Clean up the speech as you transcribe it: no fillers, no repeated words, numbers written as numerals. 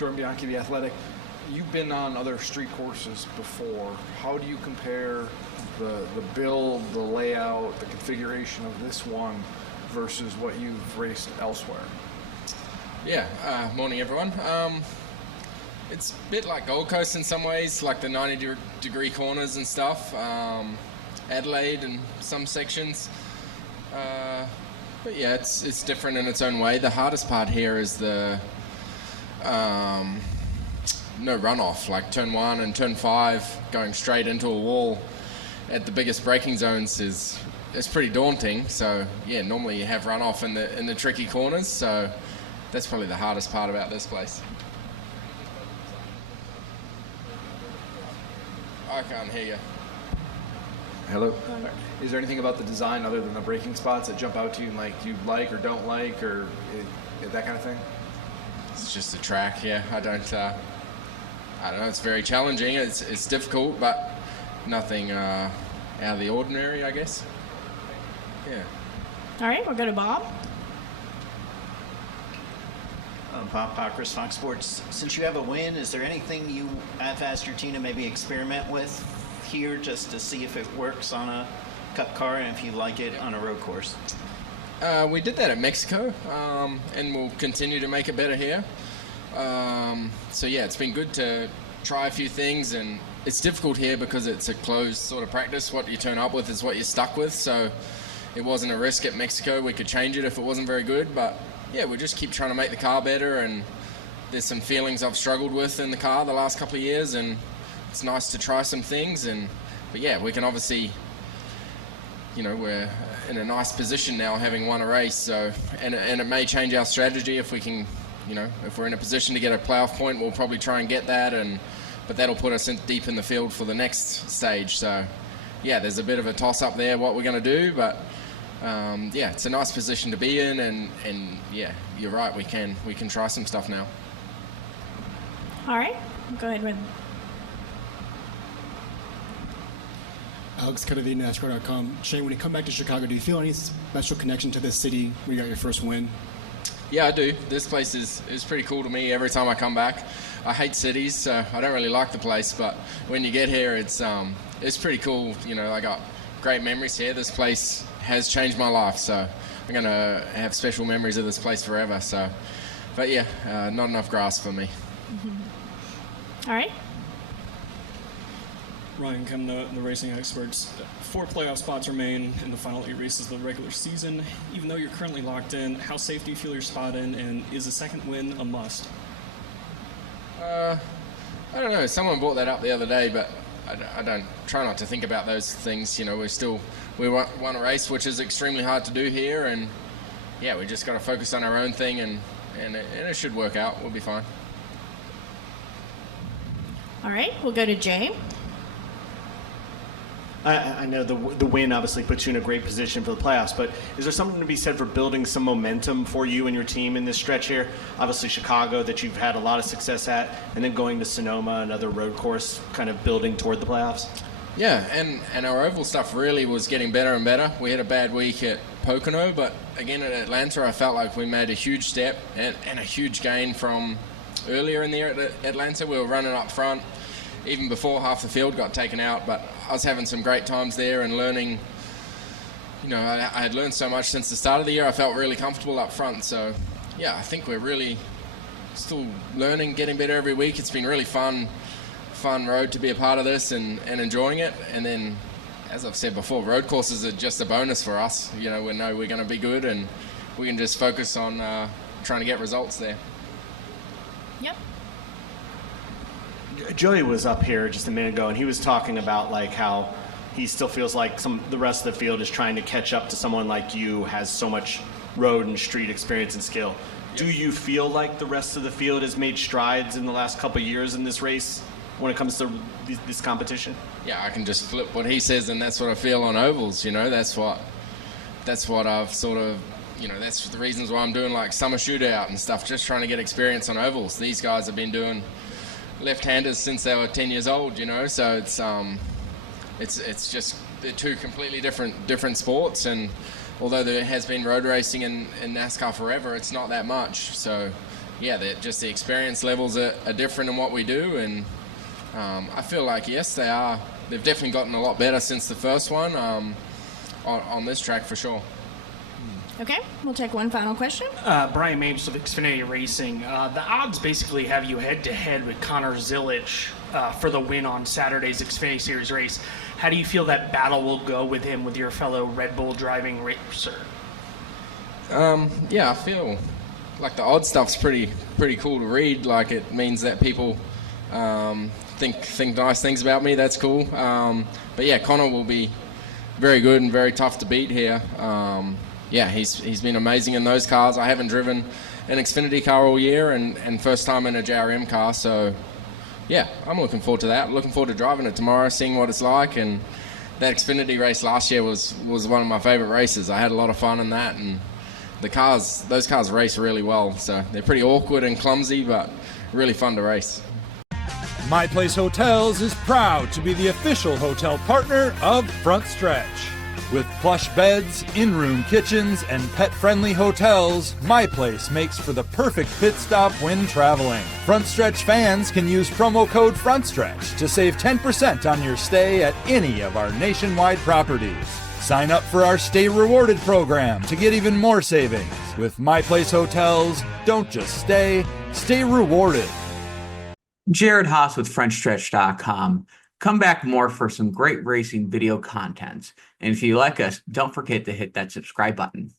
Jordan Bianchi, The Athletic. You've been on other street courses before. How do you compare the build, the layout, the configuration of this one versus what you've raced elsewhere? Yeah, morning everyone. It's a bit like Gold Coast in some ways, like the 90-degree corners and stuff. Adelaide and some sections. But yeah, it's different in its own way. The hardest part here is the no runoff, like turn 1 and turn 5 going straight into a wall at the biggest braking zones is pretty daunting. So yeah, normally you have runoff in the tricky corners. So that's probably the hardest part about this place. I can't hear you. Hello. Is there anything about the design other than the braking spots that jump out to you, like you like or don't like, or that kind of thing? It's just a track. Yeah, I don't know. It's very challenging. It's difficult, but nothing out of the ordinary, I guess. Yeah. All right, we'll go to Bob. Bob Pockris, Fox Sports. Since you have a win, is there anything you have asked your team to maybe experiment with here just to see if it works on a Cup car and if you like it on a road course? We did that at Mexico, and we'll continue to make it better here. So yeah, it's been good to try a few things, and it's difficult here because it's a closed sort of practice. What you turn up with is what you're stuck with, so it wasn't a risk at Mexico. We could change it if it wasn't very good, but yeah, we just keep trying to make the car better, and there's some feelings I've struggled with in the car the last couple of years, and it's nice to try some things. But yeah, we can obviously, we're in a nice position now having won a race, so and it may change our strategy if we can, if we're in a position to get a playoff point, we'll probably try and get that, but that'll put us deep in the field for the next stage. So yeah, there's a bit of a toss up there what we're going to do, but yeah, it's a nice position to be in, and yeah, you're right, we can try some stuff now. All right, go ahead with Alex Kennedy, NASCAR.com. Shane, when you come back to Chicago, do you feel any special connection to this city where you got your first win? Yeah, I do. This place is pretty cool to me every time I come back. I hate cities, so I don't really like the place, but when you get here, it's pretty cool. I got great memories here. This place has changed my life, so I'm going to have special memories of this place forever. So, but yeah, not enough grass for me. All right. Ryan Kemna, the racing experts. 4 playoff spots remain in the final 8 races of the regular season. Even though you're currently locked in, how safe do you feel your spot in, and is a second win a must? I don't know. Someone brought that up the other day, but I don't try not to think about those things. We won a race, which is extremely hard to do here, and yeah, we just got to focus on our own thing, and it should work out. We'll be fine. All right, we'll go to Jay. I know the win obviously puts you in a great position for the playoffs, but is there something to be said for building some momentum for you and your team in this stretch here? Obviously Chicago, that you've had a lot of success at, and then going to Sonoma, another road course, kind of building toward the playoffs? Yeah, and our oval stuff really was getting better and better. We had a bad week at Pocono, but again at Atlanta I felt like we made a huge step and a huge gain from earlier in the year at Atlanta. We were running up front even before half the field got taken out, but I was having some great times there and learning. I had learned so much since the start of the year. I felt really comfortable up front, so yeah, I think we're really still learning, getting better every week. It's been really fun road to be a part of this and enjoying it. And then, as I've said before, road courses are just a bonus for us. We know we're going to be good, and we can just focus on trying to get results there. Yep. Joey was up here just a minute ago, and he was talking about how he still feels like the rest of the field is trying to catch up to someone like you, has so much road and street experience and skill. Yep. Do you feel like the rest of the field has made strides in the last couple of years in this race when it comes to this competition? Yeah, I can just flip what he says, and that's what I feel on ovals. That's what I've sort of. That's the reasons why I'm doing summer shootout and stuff, just trying to get experience on ovals. These guys have been doing left-handers since they were 10 years old, so it's just they're two completely different sports, and although there has been road racing in NASCAR forever, it's not that much. So yeah, just the experience levels are different in what we do, and I feel like, yes, they are. They've definitely gotten a lot better since the first one on this track for sure. Okay, we'll take one final question. Brian Mapes with Xfinity Racing. The odds basically have you head-to-head with Connor Zilic for the win on Saturday's Xfinity Series race. How do you feel that battle will go with him, with your fellow Red Bull driving racer? Yeah, I feel like the odd stuff's pretty cool to read. Like, it means that people think nice things about me. That's cool. But yeah, Connor will be very good and very tough to beat here. Yeah, he's been amazing in those cars. I haven't driven an Xfinity car all year, and first time in a JRM car. So yeah, I'm looking forward to that. Looking forward to driving it tomorrow, seeing what it's like. And that Xfinity race last year was one of my favorite races. I had a lot of fun in that, and those cars race really well. So they're pretty awkward and clumsy, but really fun to race. My Place Hotels is proud to be the official hotel partner of Front Stretch. With plush beds, in-room kitchens, and pet-friendly hotels, My Place makes for the perfect pit stop when traveling. Front Stretch fans can use promo code FRONTSTRETCH to save 10% on your stay at any of our nationwide properties. Sign up for our Stay Rewarded program to get even more savings. With My Place Hotels, don't just stay rewarded. Jared Haas with FrenchStretch.com. Come back more for some great racing video content. And if you like us, don't forget to hit that subscribe button.